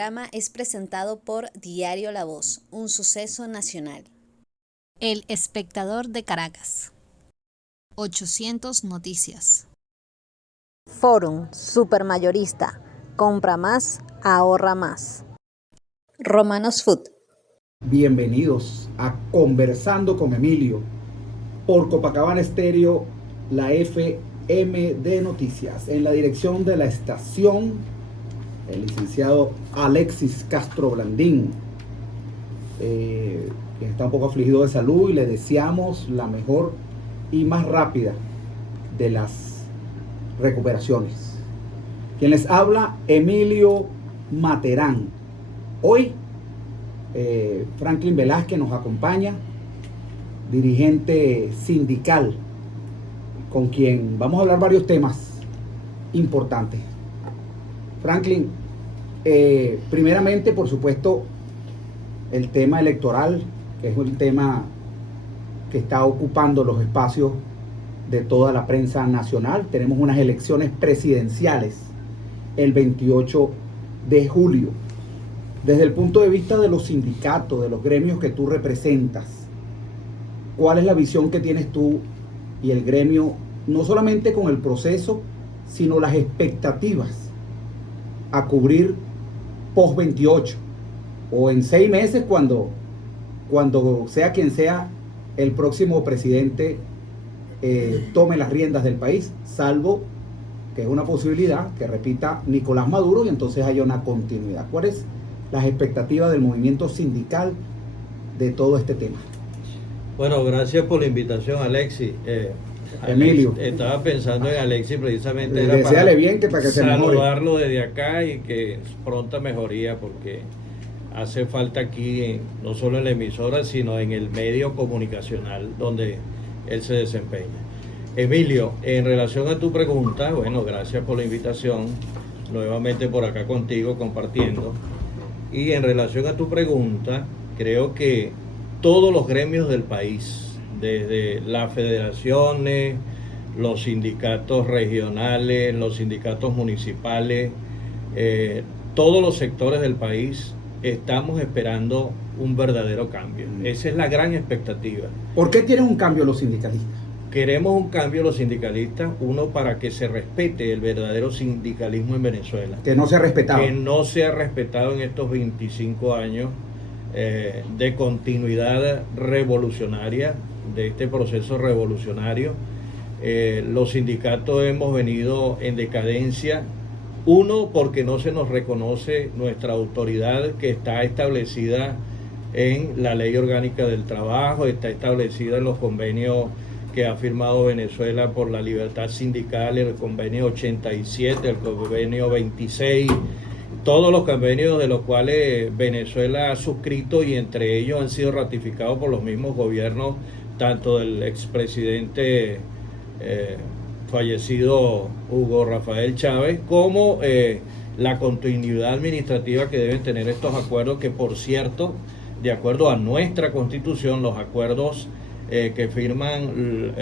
programa es presentado por Diario La Voz, un suceso nacional. El Espectador de Caracas. 800 Noticias. Forum Supermayorista. Compra más, ahorra más. Romanos Food. Bienvenidos a Conversando con Emilio por Copacabana Estéreo, la FM de Noticias. En la dirección de la estación, el licenciado Alexis Castro Blandín, que está un poco afligido de salud, y le deseamos la mejor y más rápida de las recuperaciones. Quien les habla, Emilio Materán. Hoy Franklin Velázquez nos acompaña, dirigente sindical, con quien vamos a hablar varios temas importantes. Franklin, primeramente, por supuesto, el tema electoral, que es un tema que está ocupando los espacios de toda la prensa nacional. Tenemos unas elecciones presidenciales el 28 de julio. Desde el punto de vista de los sindicatos, de los gremios que tú representas, ¿cuál es la visión que tienes tú y el gremio, no solamente con el proceso, sino las expectativas a cubrir post 28 o en 6 meses cuando sea quien sea el próximo presidente tome las riendas del país, salvo que es una posibilidad que repita Nicolás Maduro y entonces haya una continuidad? ¿Cuáles las expectativas del movimiento sindical de todo este tema? Bueno, gracias por la invitación, Alexis. Emilio, estaba pensando en Alexis precisamente deséale bien, que para que se mejore. Saludarlo desde acá y que pronta mejoría, porque hace falta aquí, no solo en la emisora, sino en el medio comunicacional donde él se desempeña. Emilio, en relación a tu pregunta, bueno, gracias por la invitación, nuevamente por acá contigo compartiendo. Y en relación a tu pregunta, creo que todos los gremios del país, desde las federaciones, los sindicatos regionales, los sindicatos municipales, todos los sectores del país, estamos esperando un verdadero cambio. Esa es la gran expectativa. ¿Por qué quieren un cambio los sindicalistas? Queremos un cambio los sindicalistas, uno, para que se respete el verdadero sindicalismo en Venezuela. Que no se ha respetado. Que no se ha respetado en estos 25 años de continuidad revolucionaria, de este proceso revolucionario. Los sindicatos hemos venido en decadencia. Uno, porque no se nos reconoce nuestra autoridad, que está establecida en la Ley Orgánica del Trabajo, está establecida en los convenios que ha firmado Venezuela por la libertad sindical, el convenio 87, el convenio 26, todos los convenios de los cuales Venezuela ha suscrito, y entre ellos han sido ratificados por los mismos gobiernos, tanto del expresidente fallecido Hugo Rafael Chávez, como la continuidad administrativa que deben tener estos acuerdos, que, por cierto, de acuerdo a nuestra Constitución, los acuerdos que firman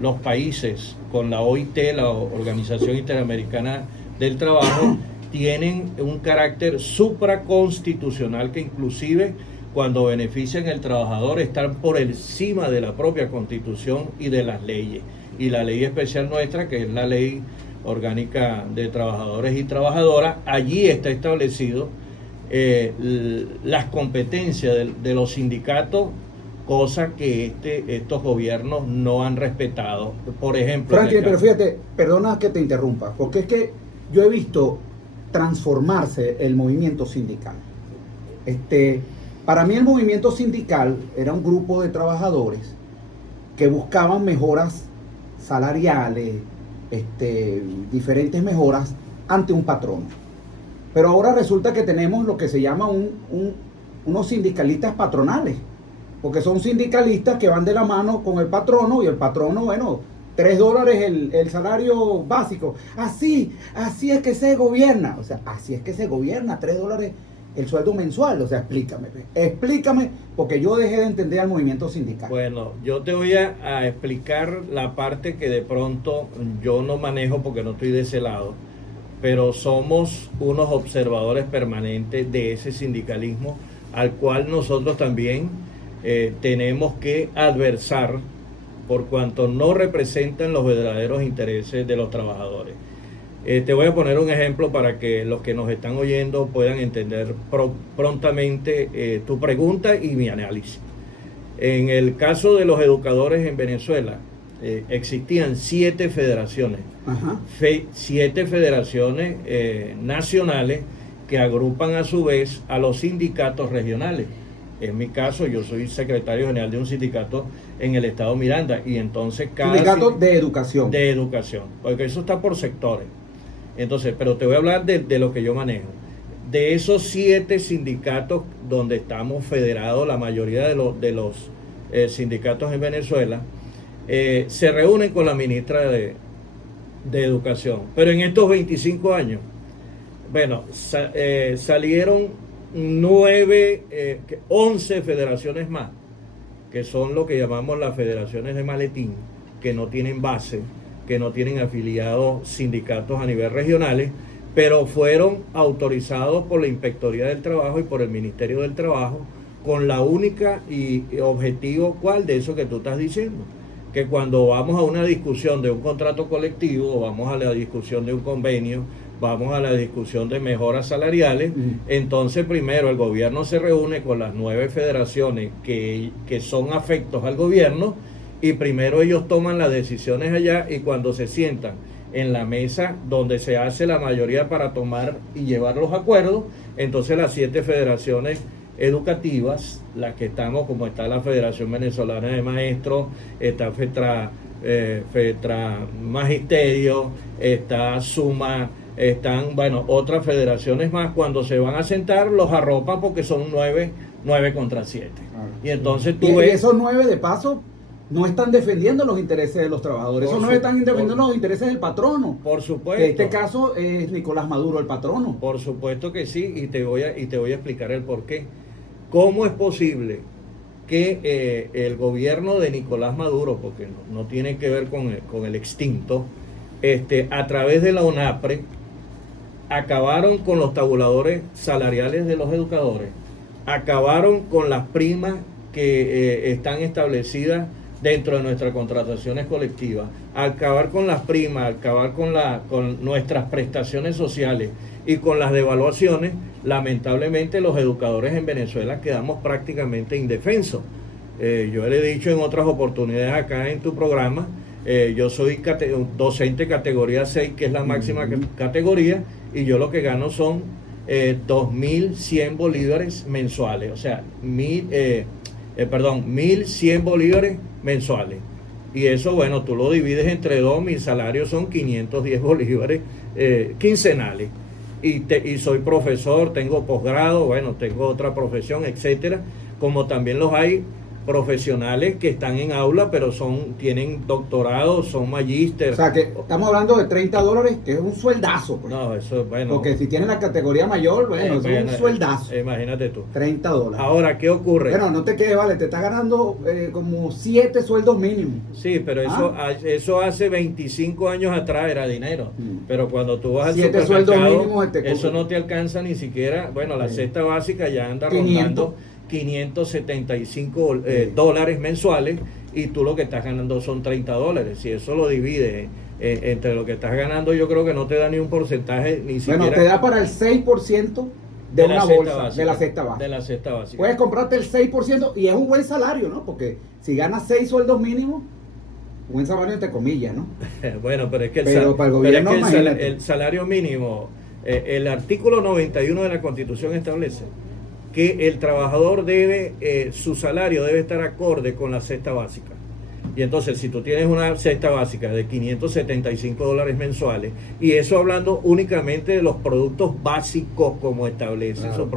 los países con la OIT, la Organización Interamericana del Trabajo, tienen un carácter supraconstitucional, que inclusive cuando benefician al trabajador están por encima de la propia Constitución y de las leyes. Y la ley especial nuestra, que es la Ley Orgánica de Trabajadores y Trabajadoras, allí está establecido las competencias de los sindicatos, cosa que estos gobiernos no han respetado. Por ejemplo, Franklin, pero fíjate, perdona que te interrumpa, porque es que yo he visto transformarse el movimiento sindical. Para mí el movimiento sindical era un grupo de trabajadores que buscaban mejoras salariales, diferentes mejoras ante un patrono. Pero ahora resulta que tenemos lo que se llama unos sindicalistas patronales, porque son sindicalistas que van de la mano con el patrono, y el patrono, bueno, $3 el salario básico. Así es que se gobierna. O sea, así es que se gobierna, $3 el sueldo mensual. O sea, explícame, porque yo dejé de entender al movimiento sindical. Bueno, yo te voy a explicar la parte que de pronto yo no manejo porque no estoy de ese lado. pero somos unos observadores permanentes de ese sindicalismo al cual nosotros también tenemos que adversar por cuanto no representan los verdaderos intereses de los trabajadores. Te voy a poner un ejemplo para que los que nos están oyendo puedan entender prontamente tu pregunta y mi análisis. En el caso de los educadores en Venezuela, existían 7 federaciones, 7 federaciones nacionales que agrupan a su vez a los sindicatos regionales. En mi caso, yo soy secretario general de un sindicato en el estado Miranda, y entonces cada sindicato de educación. De educación, porque eso está por sectores. Entonces, pero te voy a hablar de lo que yo manejo. De esos 7 sindicatos donde estamos federados, la mayoría de los sindicatos en Venezuela, se reúnen con la ministra de Educación. Pero en estos 25 años, bueno, salieron 11 federaciones más, que son lo que llamamos las federaciones de maletín, que no tienen base, que no tienen afiliados sindicatos a nivel regionales, pero fueron autorizados por la Inspectoría del Trabajo y por el Ministerio del Trabajo con la única y objetivo, ¿cuál? De eso que tú estás diciendo, que cuando vamos a una discusión de un contrato colectivo, o vamos a la discusión de un convenio, vamos a la discusión de mejoras salariales, entonces primero el gobierno se reúne con las 9 federaciones que son afectos al gobierno, y primero ellos toman las decisiones allá, y cuando se sientan en la mesa donde se hace la mayoría para tomar y llevar los acuerdos, entonces las 7 federaciones educativas, las que estamos, como está la Federación Venezolana de Maestros, está FETRA Magisterio, está SUMA, están, bueno, otras federaciones más, cuando se van a sentar los arropan porque son 9 contra 7. Claro. Y entonces tú ves... Y esos 9 de paso no están defendiendo los intereses de los trabajadores, esos 9 están defendiendo los intereses del patrono. Por supuesto. Que en este caso es Nicolás Maduro el patrono. Por supuesto que sí, y te voy a explicar el por qué. ¿Cómo es posible que el gobierno de Nicolás Maduro, porque no tiene que ver con el extinto, a través de la UNAPRE, acabaron con los tabuladores salariales de los educadores, acabaron con las primas que están establecidas dentro de nuestras contrataciones colectivas, acabar con las primas, acabar con nuestras prestaciones sociales y con las devaluaciones? Lamentablemente los educadores en Venezuela quedamos prácticamente indefensos. Yo le he dicho en otras oportunidades acá en tu programa, yo soy docente categoría 6, que es la máxima categoría, y yo lo que gano son 2.100 bolívares mensuales, o sea, 1.100 bolívares mensuales. Y eso, bueno, tú lo divides entre 2, mi salario son 510 bolívares quincenales. Y soy profesor, tengo posgrado, bueno, tengo otra profesión, etcétera, como también los hay profesionales que están en aula, pero tienen doctorado, son magíster. O sea, que estamos hablando de $30, que es un sueldazo. Pues. No, eso es bueno. Porque si tienes la categoría mayor, bueno, es un sueldazo. Imagínate tú. $30. Ahora, ¿qué ocurre? Bueno, no te quedes, vale, te estás ganando como 7 sueldos mínimos. Sí, pero eso hace 25 años atrás era dinero. Pero cuando tú vas al 7 sueldos mínimos eso no te alcanza ni siquiera, bueno, la cesta básica ya anda rondando 575 dólares mensuales, y tú lo que estás ganando son $30. Si eso lo divides entre lo que estás ganando, yo creo que no te da ni un porcentaje, ni siquiera. Bueno, te da para el 6% de una bolsa, básica, de la cesta básica. De la cesta básica. Puedes comprarte el 6% y es un buen salario, ¿no? Porque si ganas 6 sueldos mínimos, buen salario entre comillas, ¿no? Bueno, pero es que para el gobierno, el salario mínimo, el artículo 91 de la Constitución establece que el trabajador su salario debe estar acorde con la cesta básica. Y entonces, si tú tienes una cesta básica de 575 dólares mensuales, y eso hablando únicamente de los productos básicos como establece su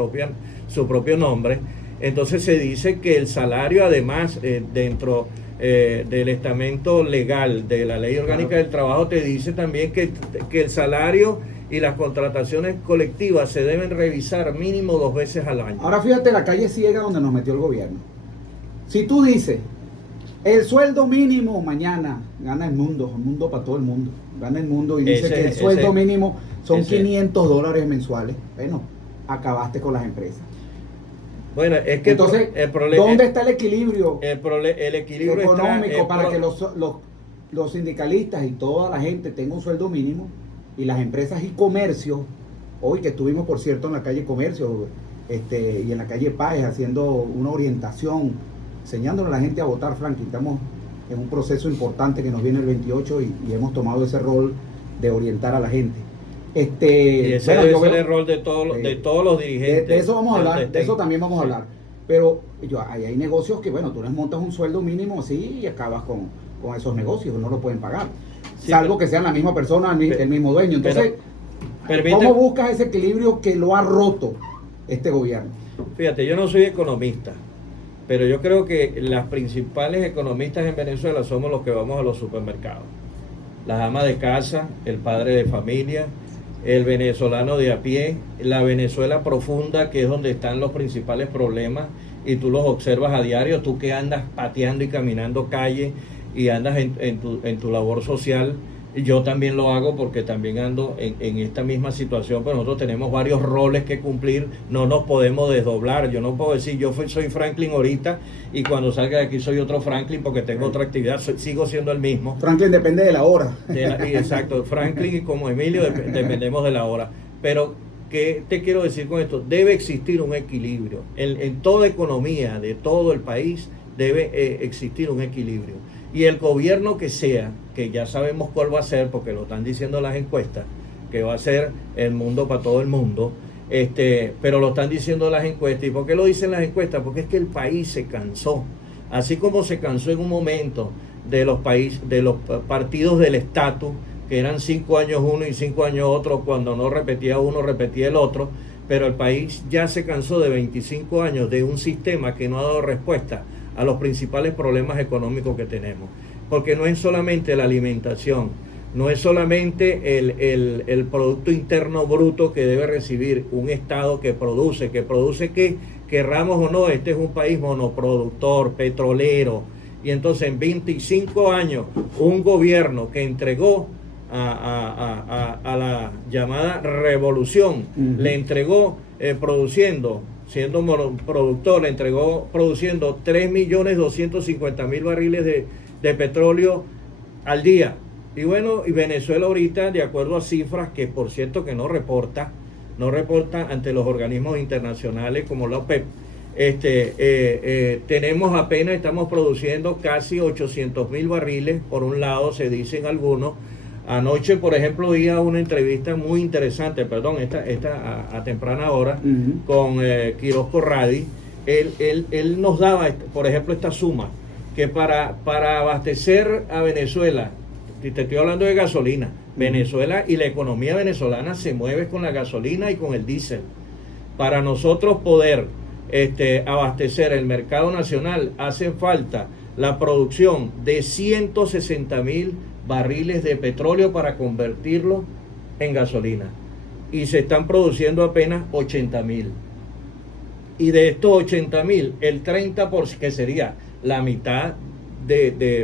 propio nombre, entonces se dice que el salario, además, dentro del estamento legal de la Ley Orgánica del Trabajo, te dice también que el salario y las contrataciones colectivas se deben revisar mínimo 2 veces al año. Ahora fíjate la calle ciega donde nos metió el gobierno. Si tú dices, El sueldo mínimo mañana gana el mundo para todo el mundo. Gana el mundo y dice que el sueldo mínimo son $500 mensuales. Bueno, acabaste con las empresas. Bueno, es que entonces, ¿dónde está el equilibrio? El equilibrio económico para que los sindicalistas y toda la gente tenga un sueldo mínimo y las empresas y comercios, hoy que estuvimos por cierto en la calle Comercio y en la calle Páez haciendo una orientación, enseñándole a la gente a votar, Franklin, estamos en un proceso importante que nos viene el 28 y hemos tomado ese rol de orientar a la gente. Y ese debe ser el rol de todos los dirigentes. De eso vamos a hablar, de eso también vamos a hablar. Pero ahí hay negocios que, tú les montas un sueldo mínimo así y acabas con esos negocios, no lo pueden pagar. Sí, salvo que sean la misma persona, el mismo dueño. Entonces, ¿cómo buscas ese equilibrio que lo ha roto este gobierno? Fíjate, yo no soy economista, pero yo creo que las principales economistas en Venezuela somos los que vamos a los supermercados. Las amas de casa, el padre de familia, el venezolano de a pie, la Venezuela profunda, que es donde están los principales problemas, y tú los observas a diario, tú que andas pateando y caminando calle y andas en tu labor social. Yo también lo hago porque también ando en esta misma situación, pero nosotros tenemos varios roles que cumplir, no nos podemos desdoblar. Yo no puedo decir yo soy Franklin ahorita y cuando salga de aquí soy otro Franklin porque tengo otra actividad, sigo siendo el mismo. Franklin depende de la hora. Exacto, Franklin y como Emilio dependemos de la hora. Pero, ¿qué te quiero decir con esto? Debe existir un equilibrio. En toda economía de todo el país debe existir un equilibrio. Y el gobierno que sea, que ya sabemos cuál va a ser, porque lo están diciendo las encuestas, que va a ser el mundo para todo el mundo, pero lo están diciendo las encuestas. ¿Y por qué lo dicen las encuestas? Porque es que el país se cansó. Así como se cansó en un momento de los partidos del estatus, que eran 5 años uno y 5 años otro, cuando no repetía uno, repetía el otro, pero el país ya se cansó de 25 años de un sistema que no ha dado respuesta a los principales problemas económicos que tenemos. Porque no es solamente la alimentación, no es solamente el Producto Interno Bruto que debe recibir un Estado que produce que, querramos o no, este es un país monoproductor, petrolero, y entonces en 25 años un gobierno que entregó a la llamada revolución, le entregó siendo productor, le entregó produciendo 3.250.000 barriles de petróleo al día. Y bueno, y Venezuela ahorita, de acuerdo a cifras que por cierto que no reporta ante los organismos internacionales como la OPEP, estamos produciendo casi 800.000 barriles, por un lado, se dicen algunos. Anoche, por ejemplo, oía una entrevista muy interesante, esta a temprana hora, con Quiroz Corradi. Él nos daba, por ejemplo, esta suma, que para abastecer a Venezuela, te estoy hablando de gasolina, Venezuela y la economía venezolana se mueve con la gasolina y con el diésel. Para nosotros poder abastecer el mercado nacional, hace falta la producción de 160.000 barriles de petróleo para convertirlo en gasolina, y se están produciendo apenas 80.000, y de estos 80.000 el 30%, que sería la mitad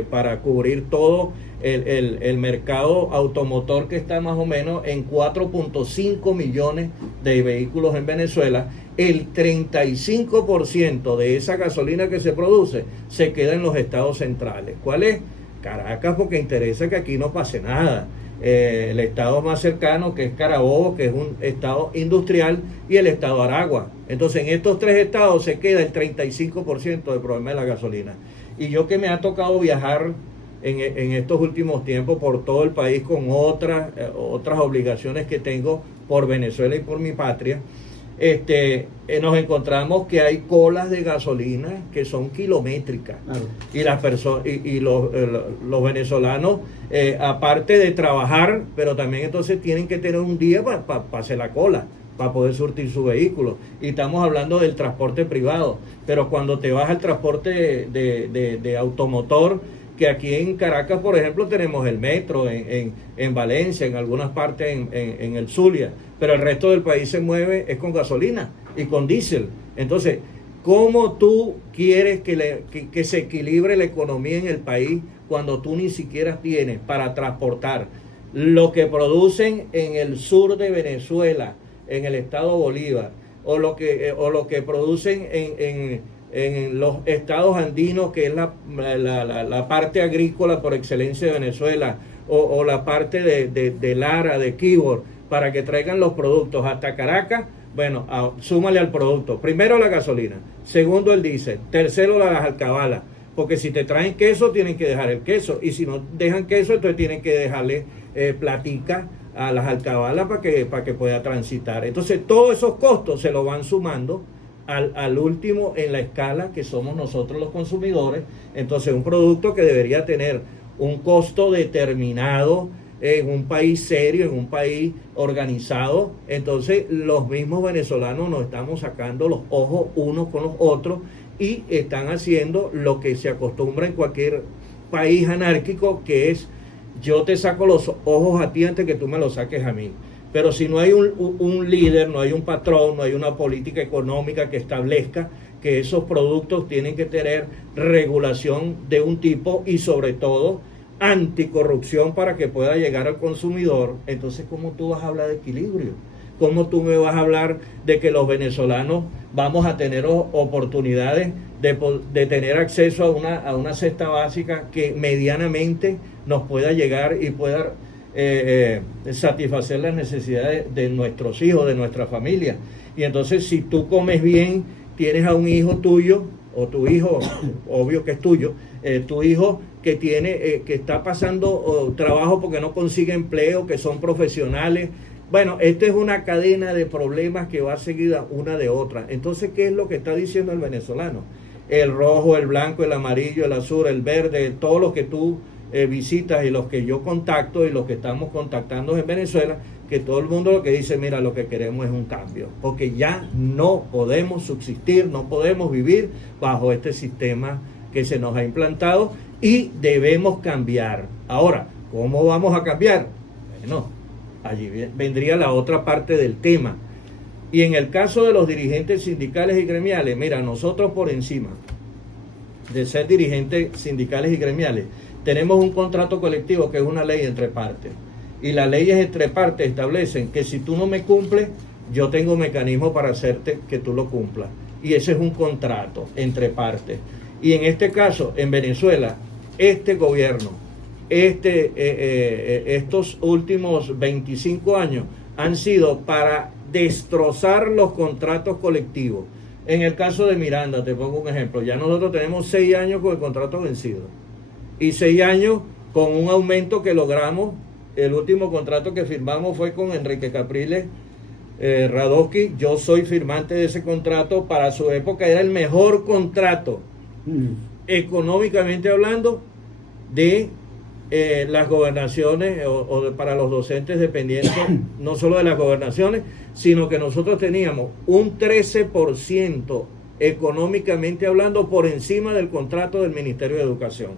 para cubrir todo el mercado automotor, que está más o menos en 4.5 millones de vehículos en Venezuela, el 35% de esa gasolina que se produce se queda en los estados centrales. ¿Cuál es? Caracas, porque interesa que aquí no pase nada. El estado más cercano, que es Carabobo, que es un estado industrial, y el estado Aragua. Entonces, en estos tres estados se queda el 35% del problema de la gasolina. Y yo, que me ha tocado viajar en estos últimos tiempos por todo el país con otras obligaciones que tengo por Venezuela y por mi patria, nos encontramos que hay colas de gasolina que son kilométricas. Claro. Y las personas y los venezolanos, aparte de trabajar, pero también entonces tienen que tener un día para hacer la cola, para poder surtir su vehículo. Y estamos hablando del transporte privado, pero cuando te vas al transporte de automotor, que aquí en Caracas, por ejemplo, tenemos el metro, en Valencia, en algunas partes en el Zulia, pero el resto del país se mueve es con gasolina y con diésel. Entonces, ¿Cómo tú quieres que se equilibre la economía en el país cuando tú ni siquiera tienes para transportar lo que producen en el sur de Venezuela, en el estado Bolívar, o lo que producen en los estados andinos, que es la parte agrícola por excelencia de Venezuela, o la parte de Lara, de Quibor, para que traigan los productos hasta Caracas? Bueno, súmale al producto. Primero la gasolina, segundo el diésel, tercero las alcabalas, porque si te traen queso tienen que dejar el queso, y si no dejan queso entonces tienen que dejarle platica a las alcabalas para que pueda transitar. Entonces todos esos costos se lo van sumando al último en la escala, que somos nosotros los consumidores. Entonces un producto que debería tener un costo determinado en un país serio, en un país organizado, entonces los mismos venezolanos nos estamos sacando los ojos unos con los otros y están haciendo lo que se acostumbra en cualquier país anárquico, que es: yo te saco los ojos a ti antes que tú me los saques a mí. Pero si no hay un líder, no hay un patrón, no hay una política económica que establezca que esos productos tienen que tener regulación de un tipo, y sobre todo anticorrupción, para que pueda llegar al consumidor, entonces ¿cómo tú vas a hablar de equilibrio? ¿Cómo tú me vas a hablar de que los venezolanos vamos a tener oportunidades de tener acceso a una cesta básica que medianamente nos pueda llegar y pueda satisfacer las necesidades de nuestros hijos, de nuestra familia? Y entonces, si tú comes bien, tienes a un hijo tuyo, o tu hijo, obvio que es tuyo, tu hijo que que está pasando trabajo porque no consigue empleo, que son profesionales. Bueno, esta es una cadena de problemas que va seguida una de otra. Entonces, ¿qué es lo que está diciendo el venezolano? El rojo, el blanco, el amarillo, el azul, el verde, todos los que tú visitas y los que yo contacto y los que estamos contactando en Venezuela, que todo el mundo lo que dice: mira, lo que queremos es un cambio, porque ya no podemos subsistir, no podemos vivir bajo este sistema que se nos ha implantado y debemos cambiar. Ahora, ¿cómo vamos a cambiar? Bueno, allí vendría la otra parte del tema. Y en el caso de los dirigentes sindicales y gremiales, mira, nosotros, por encima de ser dirigentes sindicales y gremiales, tenemos un contrato colectivo que es una ley entre partes. Y las leyes entre partes establecen que si tú no me cumples, yo tengo mecanismos para hacerte que tú lo cumplas. Y ese es un contrato entre partes. Y en este caso, en Venezuela, este gobierno, estos últimos 25 años han sido para destrozar los contratos colectivos. En el caso de Miranda, te pongo un ejemplo: ya nosotros tenemos 6 años con el contrato vencido y 6 años con un aumento que logramos. El último contrato que firmamos fue con Enrique Capriles Radowski. Yo soy firmante de ese contrato. Para su época era el mejor contrato, económicamente hablando, de las gobernaciones para los docentes dependientes, no solo de las gobernaciones, sino que nosotros teníamos un 13% económicamente hablando por encima del contrato del Ministerio de Educación.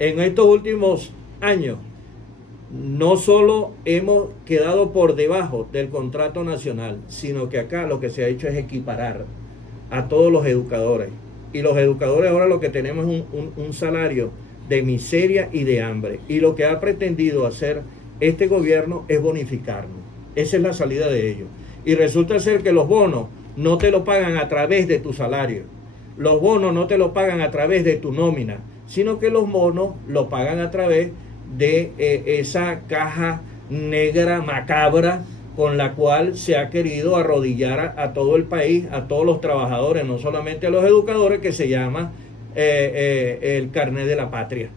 En estos últimos años, no solo hemos quedado por debajo del contrato nacional, sino que acá lo que se ha hecho es equiparar a todos los educadores. Y los educadores ahora lo que tenemos es un salario de miseria y de hambre. Y lo que ha pretendido hacer este gobierno es bonificarnos. Esa es la salida de ellos. Y resulta ser que los bonos no te lo pagan a través de tu salario. Los bonos no te lo pagan a través de tu nómina, sino que los bonos lo pagan a través de esa caja negra macabra con la cual se ha querido arrodillar a todo el país, a todos los trabajadores, no solamente a los educadores, que se llama el carnet de la patria.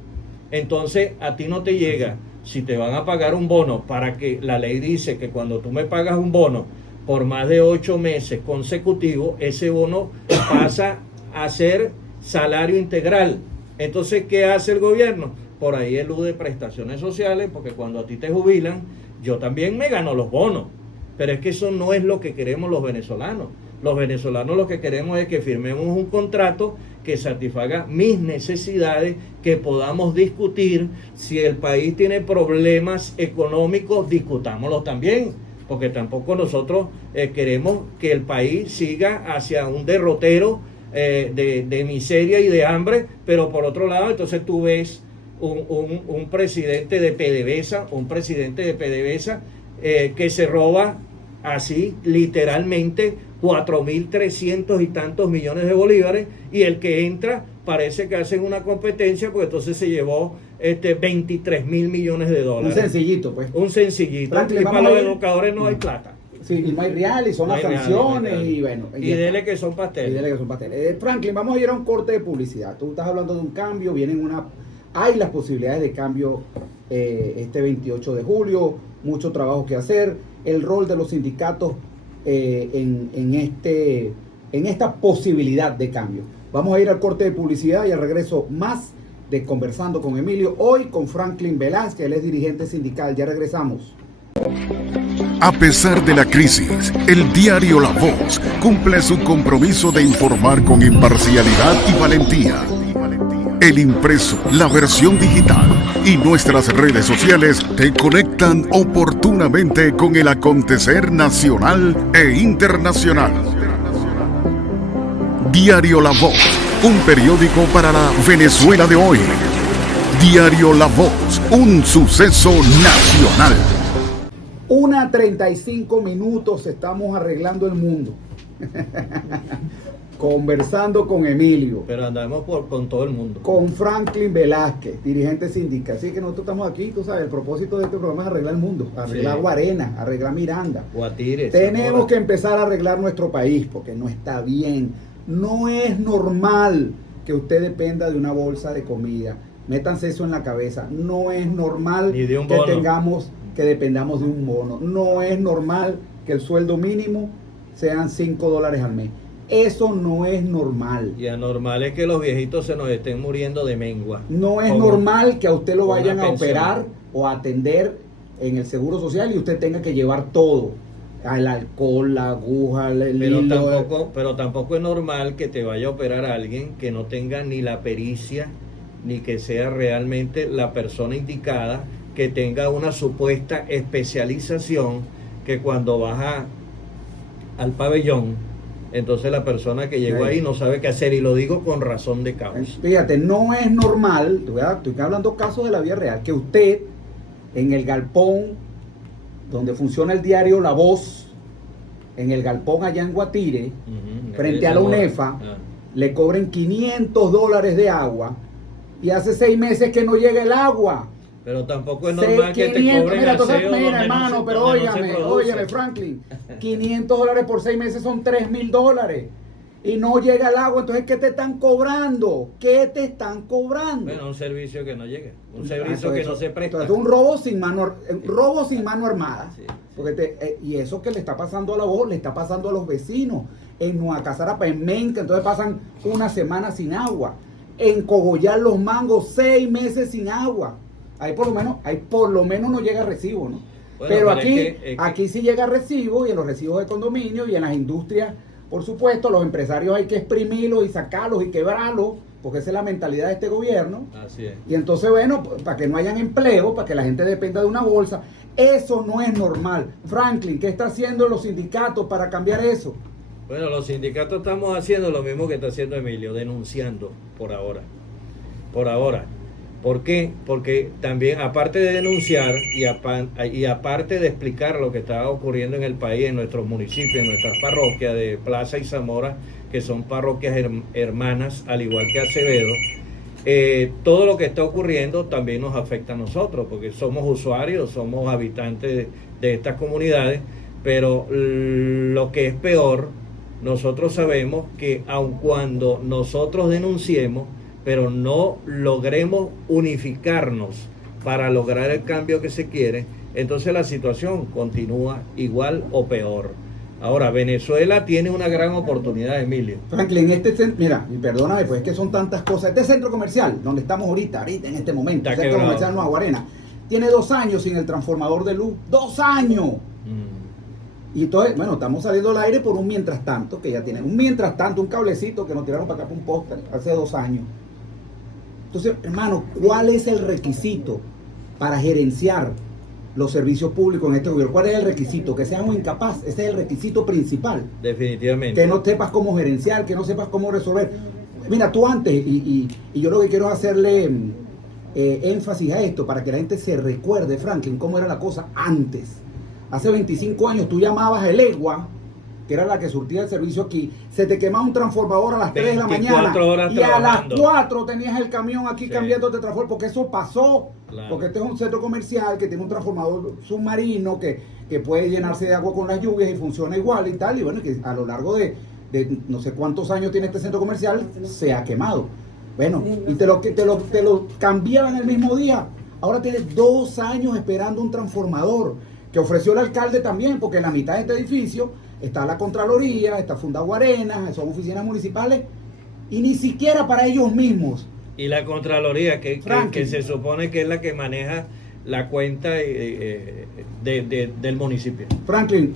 Entonces a ti no te llega, si te van a pagar un bono, para que la ley dice que cuando tú me pagas un bono por más de 8 meses consecutivos, ese bono pasa a ser salario integral. Entonces, ¿qué hace el gobierno? Por ahí elude prestaciones sociales, porque cuando a ti te jubilan, yo también me gano los bonos. Pero es que eso no es lo que queremos los venezolanos. Los venezolanos lo que queremos es que firmemos un contrato que satisfaga mis necesidades, que podamos discutir. Si el país tiene problemas económicos, discutámoslos también, porque tampoco nosotros queremos que el país siga hacia un derrotero de miseria y de hambre, pero por otro lado, entonces tú ves un presidente de PDVSA, que se roba así literalmente 4.300 y tantos millones de bolívares, y el que entra parece que hacen una competencia, porque entonces se llevó 23.000 millones de dólares. Un sencillito, pues. Un sencillito. Franklin, Y para los educadores no hay plata. Sí, y no hay real, y son No las hay real, sanciones, no hay real. y bueno. Y dele que son pasteles. Y dele que son pasteles. Franklin, vamos a ir a un corte de publicidad. Tú estás hablando de un cambio, hay las posibilidades de cambio este 28 de julio, mucho trabajo que hacer, el rol de los sindicatos en esta posibilidad de cambio. Vamos a ir al corte de publicidad y al regreso más de Conversando con Emilio, hoy con Franklin Velázquez, él es dirigente sindical. Ya regresamos. A pesar de la crisis, el diario La Voz cumple su compromiso de informar con imparcialidad y valentía. El impreso, la versión digital y nuestras redes sociales te conectan oportunamente con el acontecer nacional e internacional. Diario La Voz, un periódico para la Venezuela de hoy. Diario La Voz, un suceso nacional. 1:35, estamos arreglando el mundo. Conversando con Emilio. Pero andamos con todo el mundo. Con Franklin Velázquez, dirigente sindical. Así que nosotros estamos aquí, tú sabes, el propósito de este programa es arreglar el mundo, arreglar Sí. Guarena, arreglar Miranda. Guatire, Tenemos Zamora. que empezar a arreglar nuestro país, porque no está bien. No es normal que usted dependa de una bolsa de comida. Métanse eso en la cabeza. No es normal Ni de un que bono. que dependamos de un bono. No es normal que el sueldo mínimo sean $5 al mes. Eso no es normal. Y anormal es que los viejitos se nos estén muriendo de mengua. No es Como- normal que a usted lo con vayan una a pensión. operar o a atender en el Seguro Social y usted tenga que llevar todo. El alcohol, la aguja, el hilo. Pero tampoco es normal que te vaya a operar a alguien que no tenga ni la pericia, ni que sea realmente la persona indicada, que tenga una supuesta especialización, que cuando vas al pabellón, entonces la persona que llegó Sí. ahí no sabe qué hacer, y lo digo con razón de causa. Fíjate, no es normal, estoy hablando casos de la vida real, que usted en el galpón donde funciona el diario La Voz, en el galpón allá en Guatire, Ujú, frente a la Zamora. UNEFA, Ah. le cobren $500 de agua y hace 6 meses que no llega el agua. Pero tampoco es normal que te 500, cobren mira, entonces, aseo mira, donde no hermano, se- pero donde no se óigame, produce. Franklin, $500 por 6 meses son $3,000 y no llega el agua. Entonces, ¿qué te están cobrando? ¿Qué te están cobrando? Bueno, un servicio que no llega, un Ah, servicio entonces que no eso- se presta. entonces, un robo sin mano armada. Sí, Porque y eso que le está pasando a La Voz, le está pasando a los vecinos. En Nuacazarapa, en Menca, entonces pasan una semana sin agua. En Cogollar, Los Mangos, 6 meses sin agua. Ahí por lo menos no llega recibo, ¿no? Bueno, pero pero aquí, es que- aquí sí llega recibo, y en los recibos de condominio y en las industrias, por supuesto, los empresarios hay que exprimirlos y sacarlos y quebrarlos, porque esa es la mentalidad de este gobierno. Así es. Y entonces, bueno, para que no hayan empleo, para que la gente dependa de una bolsa, eso no es normal. Franklin, ¿qué está haciendo los sindicatos para cambiar eso? Bueno, los sindicatos estamos haciendo lo mismo que está haciendo Emilio, denunciando por ahora. Por ahora. ¿Por qué? Porque también, aparte de denunciar y aparte de explicar lo que está ocurriendo en el país, en nuestros municipios, en nuestras parroquias de Plaza y Zamora, que son parroquias hermanas, al igual que Acevedo, todo lo que está ocurriendo también nos afecta a nosotros, porque somos usuarios, somos habitantes de estas comunidades, pero lo que es peor, nosotros sabemos que aun cuando nosotros denunciemos, pero no logremos unificarnos para lograr el cambio que se quiere, entonces la situación continúa igual o peor. Ahora, Venezuela tiene una gran oportunidad, Emilio. Franklin, mira, y perdóname, pues es que son tantas cosas. Este centro comercial, donde estamos ahorita en este momento, Está el centro quebrado. comercial Nueva Guarena, tiene 2 años sin el transformador de luz. 2 años. Y entonces, bueno, estamos saliendo al aire por un mientras tanto, que ya tienen un mientras tanto, un cablecito que nos tiraron para acá por un póster hace 2 años. Entonces, hermano, ¿cuál es el requisito para gerenciar los servicios públicos en este gobierno. ¿Cuál es el requisito? Que seas un incapaz. Ese es el requisito principal. Definitivamente. Que no sepas cómo gerenciar, que no sepas cómo resolver. Mira, tú antes, y yo lo que quiero es hacerle énfasis a esto, para que la gente se recuerde, Franklin, cómo era la cosa antes. Hace 25 años tú llamabas a Elegua, que era la que surtía el servicio aquí, se te quemaba un transformador a las 3 de la mañana horas y trabajando. A las 4 tenías el camión aquí Sí. cambiando de transformador, porque eso pasó, Claro. porque este es un centro comercial que tiene un transformador submarino que puede llenarse de agua con las lluvias y funciona igual y tal, y bueno, que a lo largo de no sé cuántos años tiene este centro comercial, se ha quemado. Bueno, y te lo cambiaban el mismo día. Ahora tienes 2 años esperando un transformador que ofreció el alcalde también, porque en la mitad de este edificio está la Contraloría, está Fundagua Arenas, son oficinas municipales, y ni siquiera para ellos mismos. Y la Contraloría, que Franklin, se supone que es la que maneja la cuenta del municipio. Franklin,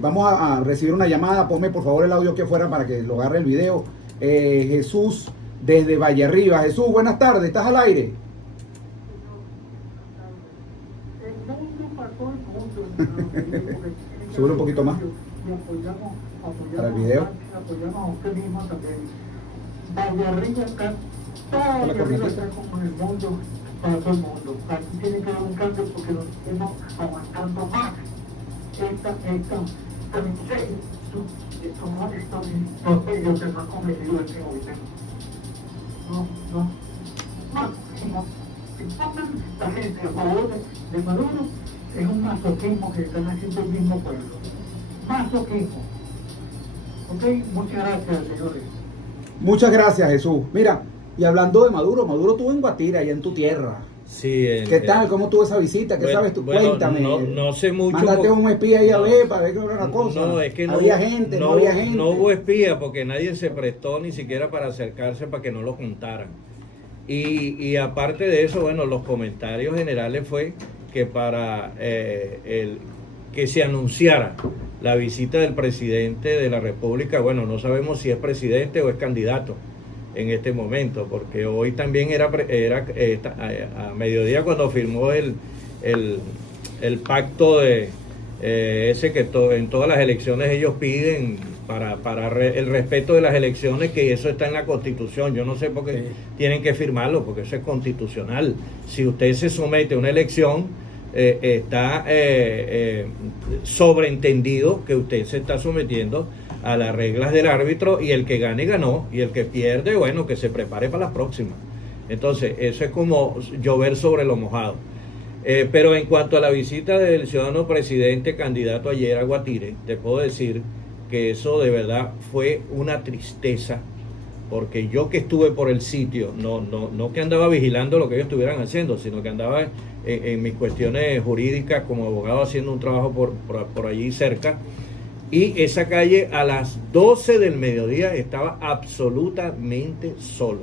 vamos a recibir una llamada. Ponme por favor el audio aquí afuera para que lo agarre el video. Jesús desde Valle Arriba. Jesús, buenas tardes, ¿estás al aire? Sube un poquito más para el video. Apoyamos a usted mismo también. Valle Arriba está todo que arriba está como en el mundo para todo el mundo. Aquí tiene que haber un cambio porque nos estamos aguantando más. Como esto ellos se han cometido este gobierno. No. Si pongan la gente a favor de Maduro, es un masoquismo que están haciendo el mismo pueblo. Masoquismo. Ok, muchas gracias, señores. Muchas gracias, Jesús. Mira, y hablando de Maduro, Maduro estuvo en Guatire, allá en tu tierra. Sí. ¿Qué tal? ¿Cómo tuvo esa visita? ¿Qué sabes tú? Bueno, Cuéntame. no sé mucho. Mándate un espía ahí a ver para ver qué era la cosa. No, es que no había gente, no había gente. No hubo espía porque nadie se prestó ni siquiera para acercarse para que no lo juntaran. Y aparte de eso, bueno, los comentarios generales fue que para que se anunciara la visita del presidente de la República, bueno, no sabemos si es presidente o es candidato en este momento, porque hoy también era a mediodía cuando firmó el pacto de ese que en todas las elecciones ellos piden para el respeto de las elecciones, que eso está en la Constitución. Yo no sé por qué tienen que firmarlo, porque eso es constitucional. Si usted se somete a una elección, está sobreentendido que usted se está sometiendo a las reglas del árbitro, y el que gane ganó, y el que pierde, bueno, que se prepare para las próximas. Entonces eso es como llover sobre lo mojado. Pero en cuanto a la visita del ciudadano presidente candidato ayer a Guatire, te puedo decir que eso de verdad fue una tristeza, porque yo que estuve por el sitio, no que andaba vigilando lo que ellos estuvieran haciendo, sino que andaba en mis cuestiones jurídicas como abogado haciendo un trabajo por allí cerca, y esa calle a las 12 del mediodía estaba absolutamente solo,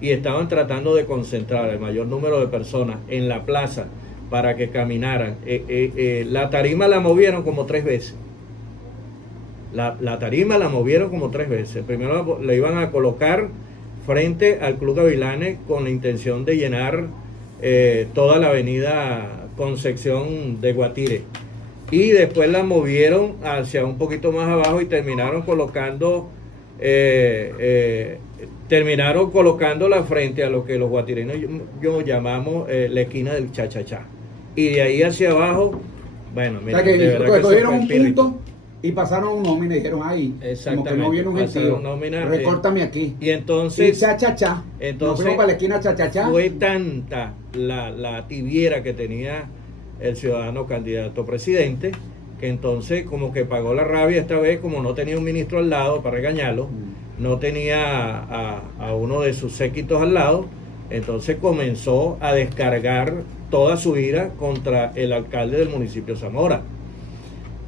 y estaban tratando de concentrar el mayor número de personas en la plaza para que caminaran. La tarima la movieron como 3 veces. La tarima la movieron como 3 veces. Primero la iban a colocar frente al Club Gavilanes con la intención de llenar toda la avenida Concepción de Guatire. Y después la movieron hacia un poquito más abajo y terminaron colocándola frente a lo que los guatireños yo llamamos la esquina del Chachachá. Y de ahí hacia abajo, bueno, mira, O sea, de verdad que que cogieron un espíritu. punto y pasaron un nómina y dijeron, ay, como que no viene un Pasaron gentío, nómina, recórtame aquí. Y entonces, Y cha-cha-cha, nos fuimos para la esquina cha-cha-cha. fue tanta la tibiera que tenía el ciudadano candidato presidente, que entonces como que pagó la rabia esta vez, como no tenía un ministro al lado para regañarlo, no tenía a uno de sus séquitos al lado, entonces comenzó a descargar toda su ira contra el alcalde del municipio Zamora,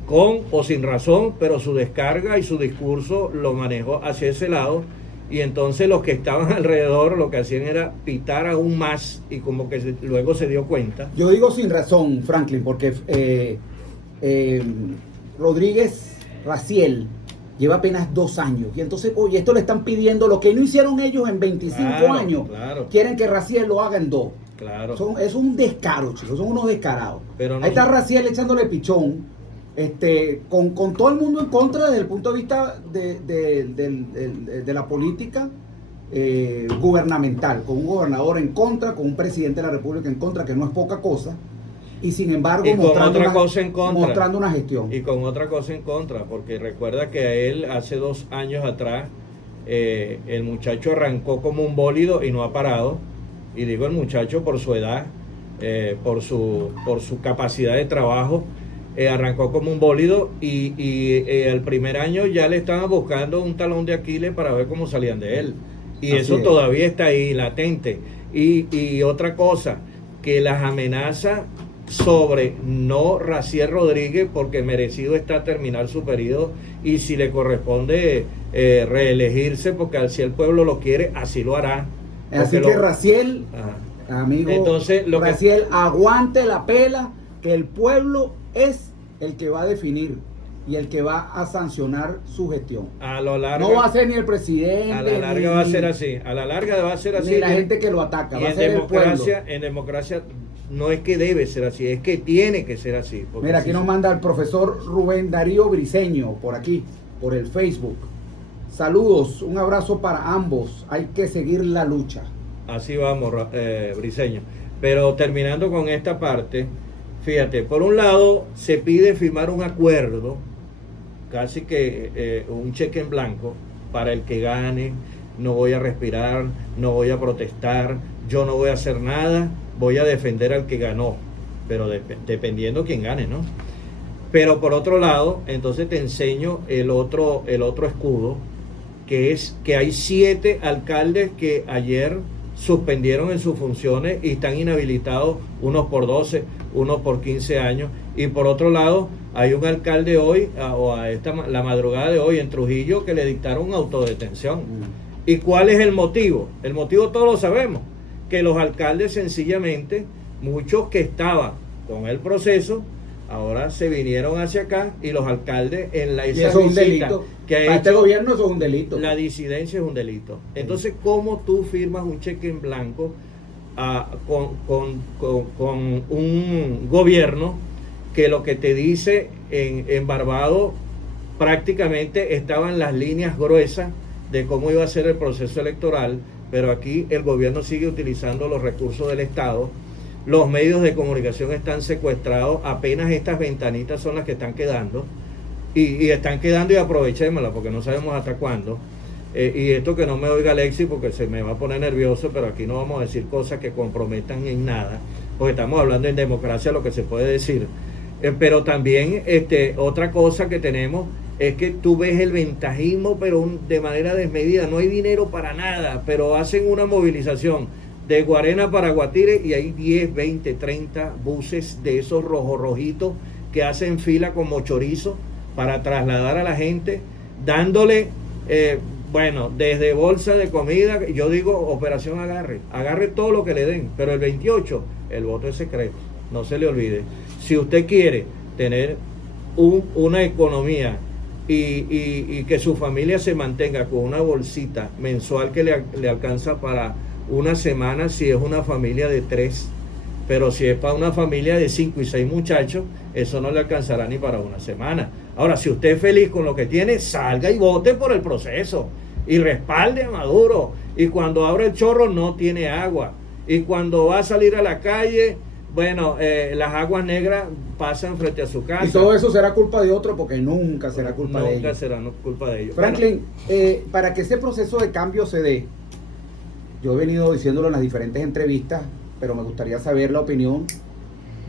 con o sin razón, pero su descarga y su discurso lo manejó hacia ese lado, y entonces los que estaban alrededor lo que hacían era pitar aún más, y como que luego se dio cuenta. Yo digo sin razón, Franklin, porque Rodríguez Raciel lleva apenas 2 años, y entonces, esto le están pidiendo lo que no hicieron ellos en 25 años, Claro. quieren que Raciel lo haga en 2. Claro. Es un descaro, chicos, son unos descarados. Pero no, ahí está Raciel echándole pichón, con todo el mundo en contra desde el punto de vista de la política gubernamental, con un gobernador en contra, con un presidente de la República en contra, que no es poca cosa, y sin embargo mostrando una gestión. Y con otra cosa en contra, porque recuerda que a él hace 2 años atrás el muchacho arrancó como un bólido y no ha parado, y digo el muchacho por su edad, por su capacidad de trabajo, arrancó como un bólido y al primer año ya le estaban buscando un talón de Aquiles para ver cómo salían de él. Y así eso es. Todavía está ahí, latente. Y otra cosa, que las amenazas sobre no Raciel Rodríguez, porque merecido está terminar su periodo, y si le corresponde reelegirse, porque si el pueblo lo quiere, así lo hará. Así que Raciel, amigo, entonces, Raciel, aguante la pela, que el pueblo es el que va a definir y el que va a sancionar su gestión. A lo largo, no va a ser ni el presidente. A la larga va a ser así. A la larga va a ser así. Ni la gente que lo ataca. Va a ser el pueblo. En democracia no es que debe ser así, es que tiene que ser así. Mira, aquí nos manda el profesor Rubén Darío Briceño, por aquí, por el Facebook. Saludos, un abrazo para ambos. Hay que seguir la lucha. Así vamos, Briceño. Pero terminando con esta parte, fíjate, por un lado se pide firmar un acuerdo, casi que un cheque en blanco para el que gane. No voy a respirar, no voy a protestar, yo no voy a hacer nada, voy a defender al que ganó, pero dependiendo quién gane, ¿no? Pero por otro lado, entonces te enseño el otro escudo, que es que hay 7 alcaldes que ayer suspendieron en sus funciones y están inhabilitados, unos por 12, unos por 15 años, y por otro lado hay un alcalde hoy, la madrugada de hoy en Trujillo, que le dictaron autodetención. ¿Y cuál es el motivo? El motivo todos lo sabemos, que los alcaldes sencillamente, muchos que estaban con el proceso, ahora se vinieron hacia acá, y los alcaldes en la esa visita que ha hecho, este gobierno, eso es un delito. La disidencia es un delito. Entonces, ¿cómo tú firmas un cheque en blanco con un gobierno que lo que te dice en Barbados prácticamente estaban las líneas gruesas de cómo iba a ser el proceso electoral, pero aquí el gobierno sigue utilizando los recursos del Estado? Los medios de comunicación están secuestrados, apenas estas ventanitas son las que están quedando, y están quedando, y aprovechémoslas porque no sabemos hasta cuándo. Y esto que no me oiga Alexis porque se me va a poner nervioso, pero aquí no vamos a decir cosas que comprometan en nada, porque estamos hablando en democracia, lo que se puede decir. Pero también otra cosa que tenemos es que tú ves el ventajismo, pero de manera desmedida. No hay dinero para nada, pero hacen una movilización de Guarena para Guatire y hay 10, 20, 30 buses de esos rojitos que hacen fila como chorizo para trasladar a la gente, dándole, desde bolsa de comida, yo digo operación agarre todo lo que le den, pero el 28, el voto es secreto, no se le olvide. Si usted quiere tener una economía y que su familia se mantenga con una bolsita mensual que le alcanza para una semana, si es una familia de 3, pero si es para una familia de 5 y 6 muchachos, eso no le alcanzará ni para una semana. Ahora, si usted es feliz con lo que tiene, salga y vote por el proceso y respalde a Maduro. Y cuando abre el chorro no tiene agua, y cuando va a salir a la calle, las aguas negras pasan frente a su casa. Y todo eso será culpa de otro, porque nunca será culpa de ellos. Nunca será culpa de ellos. Franklin, para que ese proceso de cambio se dé, yo he venido diciéndolo en las diferentes entrevistas, pero me gustaría saber la opinión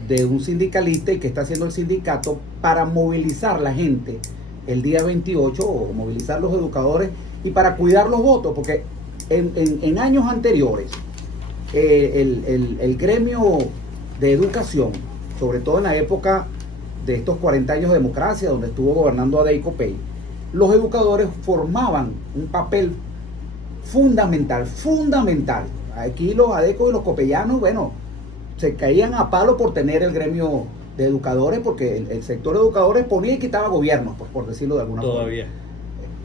de un sindicalista y qué está haciendo el sindicato para movilizar la gente el día 28, o movilizar los educadores, y para cuidar los votos, porque en años anteriores el gremio de educación, sobre todo en la época de estos 40 años de democracia, donde estuvo gobernando Adey Copey, los educadores formaban un papel fundamental. Aquí los adecos y los copellanos, se caían a palo por tener el gremio de educadores, porque el sector de educadores ponía y quitaba gobiernos, pues, por decirlo de alguna forma.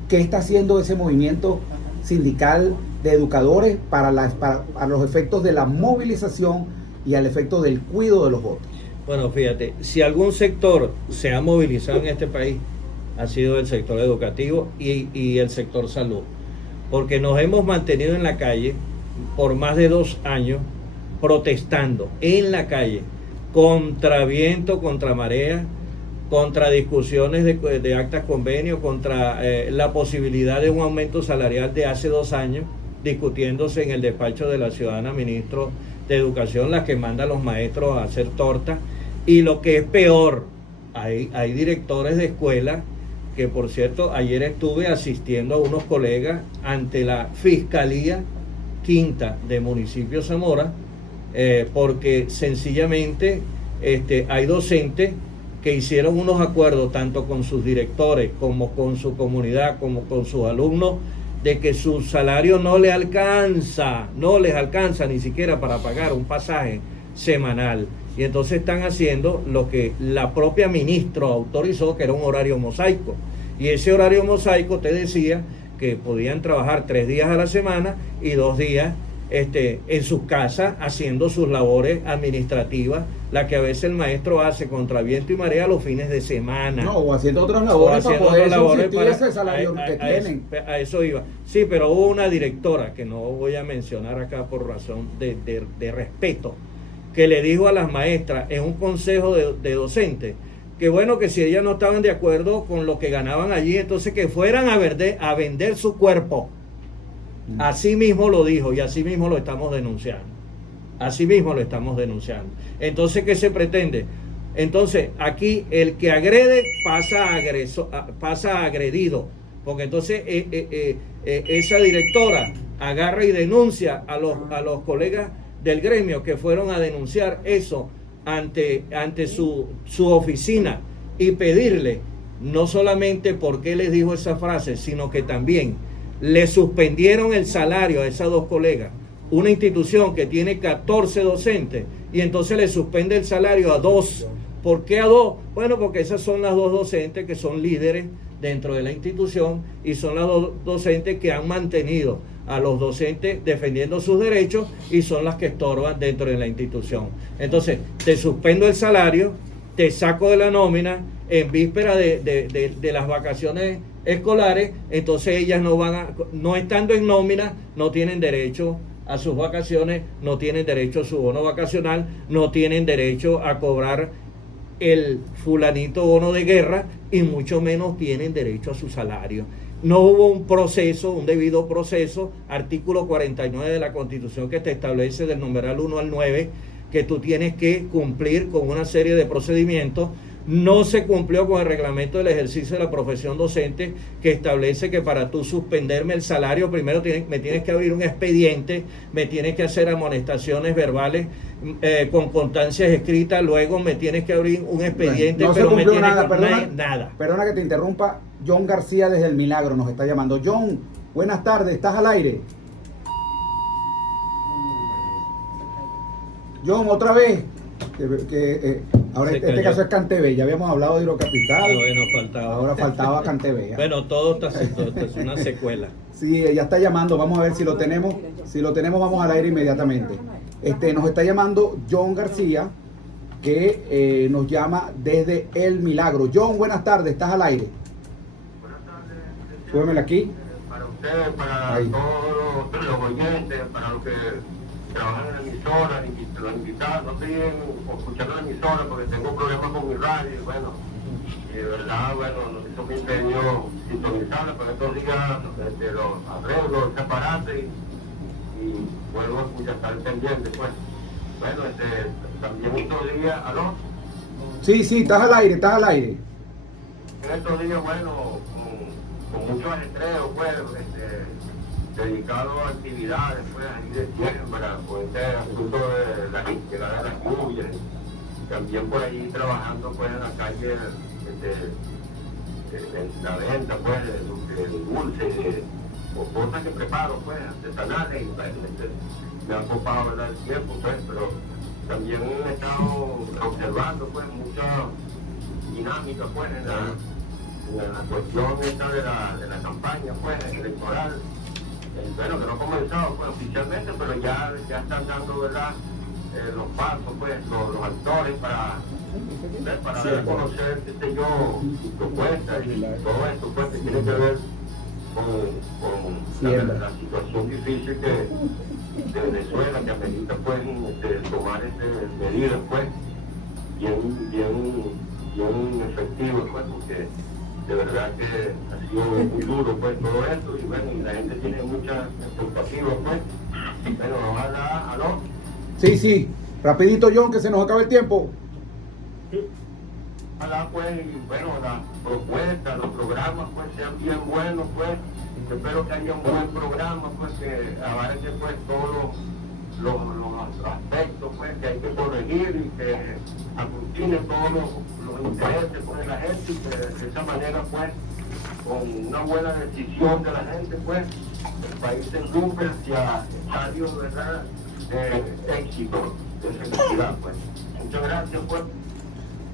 ¿Qué está haciendo ese movimiento sindical de educadores para los efectos de la movilización y al efecto del cuidado de los votos? Bueno, fíjate, si algún sector se ha movilizado en este país, ha sido el sector educativo y el sector salud, porque nos hemos mantenido en la calle por más de 2 años protestando en la calle contra viento, contra marea, contra discusiones de actas convenio, contra la posibilidad de un aumento salarial de hace 2 años, discutiéndose en el despacho de la ciudadana ministro de Educación, la que manda a los maestros a hacer torta. Y lo que es peor, hay directores de escuela que, por cierto, ayer estuve asistiendo a unos colegas ante la Fiscalía Quinta de Municipio Zamora, porque sencillamente hay docentes que hicieron unos acuerdos tanto con sus directores como con su comunidad, como con sus alumnos, de que su salario no les alcanza ni siquiera para pagar un pasaje semanal. Y entonces están haciendo lo que la propia ministra autorizó, que era un horario mosaico. Y ese horario mosaico te decía que podían trabajar 3 días a la semana y 2 días en sus casas haciendo sus labores administrativas, la que a veces el maestro hace contra viento y marea los fines de semana. No, o haciendo otras labores para poder subsistir ese salario que tienen. A eso iba. Sí, pero hubo una directora, que no voy a mencionar acá por razón de respeto, que le dijo a las maestras en un consejo de docentes que bueno, que si ellas no estaban de acuerdo con lo que ganaban allí, entonces que fueran a vender su cuerpo. Así mismo lo dijo y así mismo lo estamos denunciando. Así mismo lo estamos denunciando. Entonces, ¿qué se pretende? Entonces, aquí el que agrede pasa agredido, porque entonces esa directora agarra y denuncia a los colegas del gremio que fueron a denunciar eso ante su oficina y pedirle no solamente por qué les dijo esa frase, sino que también le suspendieron el salario a esas 2 colegas, una institución que tiene 14 docentes, y entonces le suspende el salario a 2. ¿Por qué a 2? Bueno, porque esas son las 2 docentes que son líderes dentro de la institución y son las 2 docentes que han mantenido a los docentes defendiendo sus derechos y son las que estorban dentro de la institución. Entonces, te suspendo el salario, te saco de la nómina en víspera de las vacaciones escolares, entonces ellas no estando en nómina, no tienen derecho a sus vacaciones, no tienen derecho a su bono vacacional, no tienen derecho a cobrar el fulanito bono de guerra y mucho menos tienen derecho a su salario. No hubo un proceso, un debido proceso, artículo 49 de la Constitución que te establece del numeral 1 al 9, que tú tienes que cumplir con una serie de procedimientos. No se cumplió con el reglamento del ejercicio de la profesión docente, que establece que para tú suspenderme el salario, primero me tienes que abrir un expediente, me tienes que hacer amonestaciones verbales con constancias escritas, luego me tienes que abrir un expediente, no pero se me cumplió tienes nada. nada. Perdona que te interrumpa. John García desde El Milagro nos está llamando. John, buenas tardes, ¿estás al aire? John, otra vez. Ahora este caso es CanTV, ya habíamos hablado de Hidrocapital. Ahora faltaba CanTV. Bueno, todo es una secuela. Sí, ya está llamando, vamos a ver si lo tenemos. Si lo tenemos, vamos al aire inmediatamente. Nos está llamando John García, que nos llama desde El Milagro. John, buenas tardes, estás al aire. Buenas tardes. Súbemela aquí. Para ustedes, para todos los oyentes, para los que trabajan en la emisora, los invitados, no siguen escuchando la emisora porque tengo problemas con mi radio, y bueno, y de verdad, bueno, nos hizo mi empeño sintonizarla, pero estos días los arreglo, ese aparato y vuelvo a escuchar, estar pendiente, pues. Bueno, también estos días, ¿aló? Sí, estás al aire. En estos días, bueno, con mucho ajetreo, pues, dedicado a actividades, pues, ahí de siembra, pues, este asunto de la llegada de las lluvias, también por ahí trabajando, pues, en la calle, en la venta, pues, de dulces, o cosas que preparo, pues, artesanales, y pues, me ha ocupado, ¿verdad?, el tiempo, pues, pero también he estado observando, pues, mucha dinámica, pues, en la cuestión esta de la campaña, pues, electoral. bueno, que no ha comenzado pues, oficialmente, pero ya están dando, ¿verdad? Los pasos, pues, los actores para dar a conocer, qué sé yo, sus propuestas y todo esto, pues, que tiene que ver con la situación difícil de Venezuela, que amerita, pues, tomar medidas, pues, bien efectivas, pues, porque de verdad que ha sido muy duro, pues, todo esto, y bueno, y la gente tiene muchas expectativas, pues. Bueno, ojalá, ¿aló? Sí, rapidito, John, que se nos acaba el tiempo. Ojalá, pues, y bueno, las propuestas, los programas, pues, sean bien buenos, pues. Espero que haya un buen programa, pues, que abarque, pues, todos los aspectos, pues, que hay que corregir y que aglutine todos los intereses, pues, de la gente, y que de esa manera, pues, con una buena decisión de la gente, pues, el país se enrumbe hacia estadios, ¿verdad?, de éxito, de felicidad, pues. Muchas gracias, pues.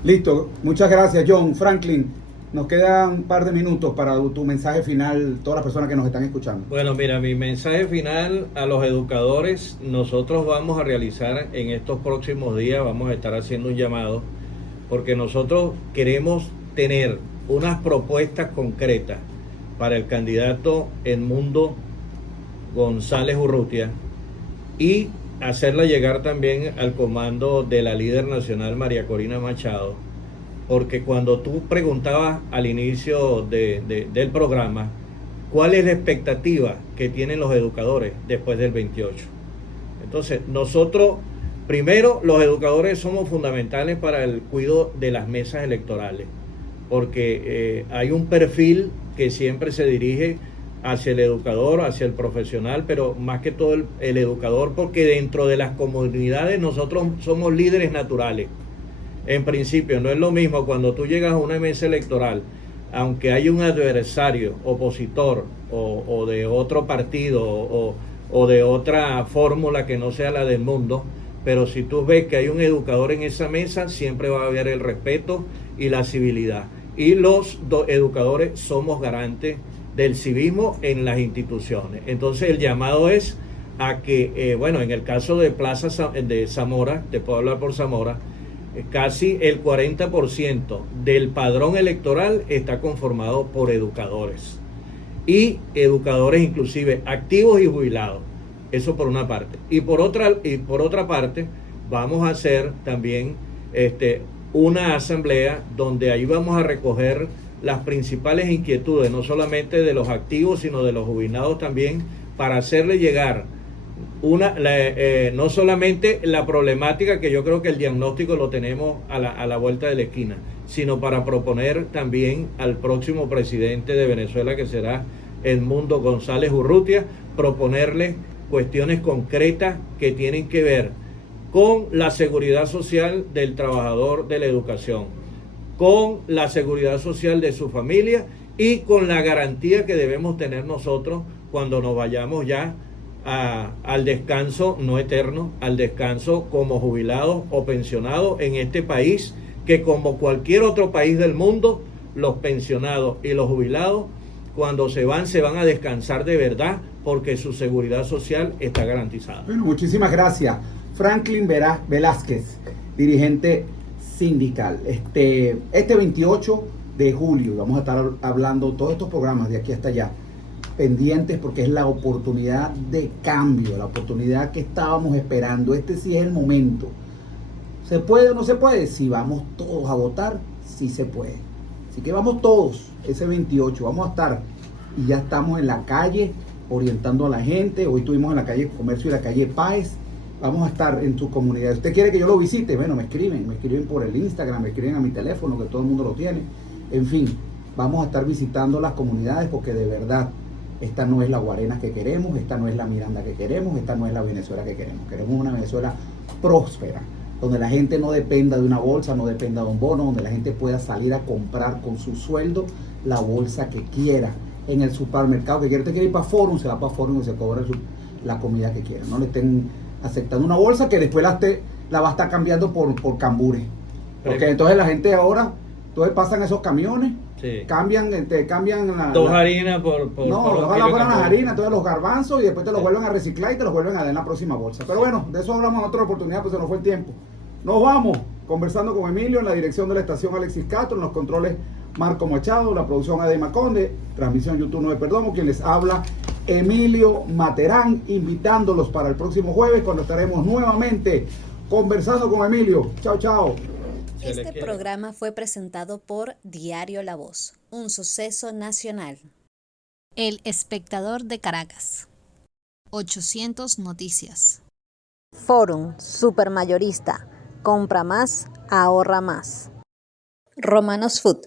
Listo, muchas gracias, John. Franklin, nos quedan un par de minutos para tu mensaje final, todas las personas que nos están escuchando. Bueno, mira, mi mensaje final a los educadores, nosotros vamos a realizar en estos próximos días, vamos a estar haciendo un llamado, porque nosotros queremos tener unas propuestas concretas para el candidato Edmundo González Urrutia y hacerla llegar también al comando de la líder nacional María Corina Machado, porque cuando tú preguntabas al inicio del programa cuál es la expectativa que tienen los educadores después del 28. Entonces, nosotros, primero, los educadores somos fundamentales para el cuidado de las mesas electorales, porque hay un perfil que siempre se dirige hacia el educador, hacia el profesional, pero más que todo el educador, porque dentro de las comunidades nosotros somos líderes naturales. En principio, no es lo mismo cuando tú llegas a una mesa electoral, aunque haya un adversario, opositor, o de otro partido, o de otra fórmula que no sea la del mundo, pero si tú ves que hay un educador en esa mesa, siempre va a haber el respeto y la civilidad. Y los educadores somos garantes del civismo en las instituciones. Entonces el llamado es a que, bueno, en el caso de Plaza de Zamora, te puedo hablar por Zamora, casi el 40% del padrón electoral está conformado por educadores. Y educadores inclusive activos y jubilados. Eso por una parte. Y por otra parte, vamos a hacer también una asamblea donde ahí vamos a recoger las principales inquietudes, no solamente de los activos, sino de los jubilados también, para hacerle llegar no solamente la problemática, que yo creo que el diagnóstico lo tenemos a la vuelta de la esquina, sino para proponer también al próximo presidente de Venezuela, que será Edmundo González Urrutia, proponerle cuestiones concretas que tienen que ver con la seguridad social del trabajador de la educación, con la seguridad social de su familia y con la garantía que debemos tener nosotros cuando nos vayamos ya al descanso no eterno, al descanso como jubilados o pensionados en este país, que como cualquier otro país del mundo, los pensionados y los jubilados cuando se van a descansar de verdad, porque su seguridad social está garantizada. Bueno, muchísimas gracias. Franklin Velázquez, dirigente sindical. Este 28 de julio vamos a estar hablando todos estos programas de aquí hasta allá, pendientes, porque es la oportunidad de cambio, la oportunidad que estábamos esperando. Sí es el momento. ¿Se puede o no se puede? Si vamos todos a votar, sí se puede. Así que vamos todos, ese 28, vamos a estar, y ya estamos en la calle orientando a la gente. Hoy estuvimos en la calle Comercio y la calle Páez. Vamos a estar en tu comunidad. ¿Usted quiere que yo lo visite? Bueno, me escriben por el Instagram, me escriben a mi teléfono, que todo el mundo lo tiene. En fin, vamos a estar visitando las comunidades, porque de verdad, esta no es la Guarenas que queremos, esta no es la Miranda que queremos, esta no es la Venezuela que queremos. Queremos una Venezuela próspera, donde la gente no dependa de una bolsa, no dependa de un bono, donde la gente pueda salir a comprar con su sueldo la bolsa que quiera, en el supermercado que quiera. Usted quiere ir para Forum, se va para Forum y se cobra la comida que quiera. No le estén aceptando una bolsa que después la va a estar cambiando por cambures. Porque entonces la gente ahora, Entonces pasan esos camiones, Sí. cambian la... Dos harinas por No, un ojalá kilo fueran de las carbón. harinas, entonces los garbanzos y después te los Sí. vuelven a reciclar y te los vuelven a dar en la próxima bolsa. Pero bueno, de eso hablamos en otra oportunidad, pues se nos fue el tiempo. Nos vamos conversando con Emilio en la dirección de la estación Alexis Castro, en los controles Marco Machado, la producción Adema Conde, transmisión YouTube No Me Perdomo, quien les habla Emilio Materán, invitándolos para el próximo jueves cuando estaremos nuevamente conversando con Emilio. Chao, chao. Este programa fue presentado por Diario La Voz, un suceso nacional. El Espectador de Caracas. 800 Noticias. Forum Supermayorista. Compra más, ahorra más. Romanos Food.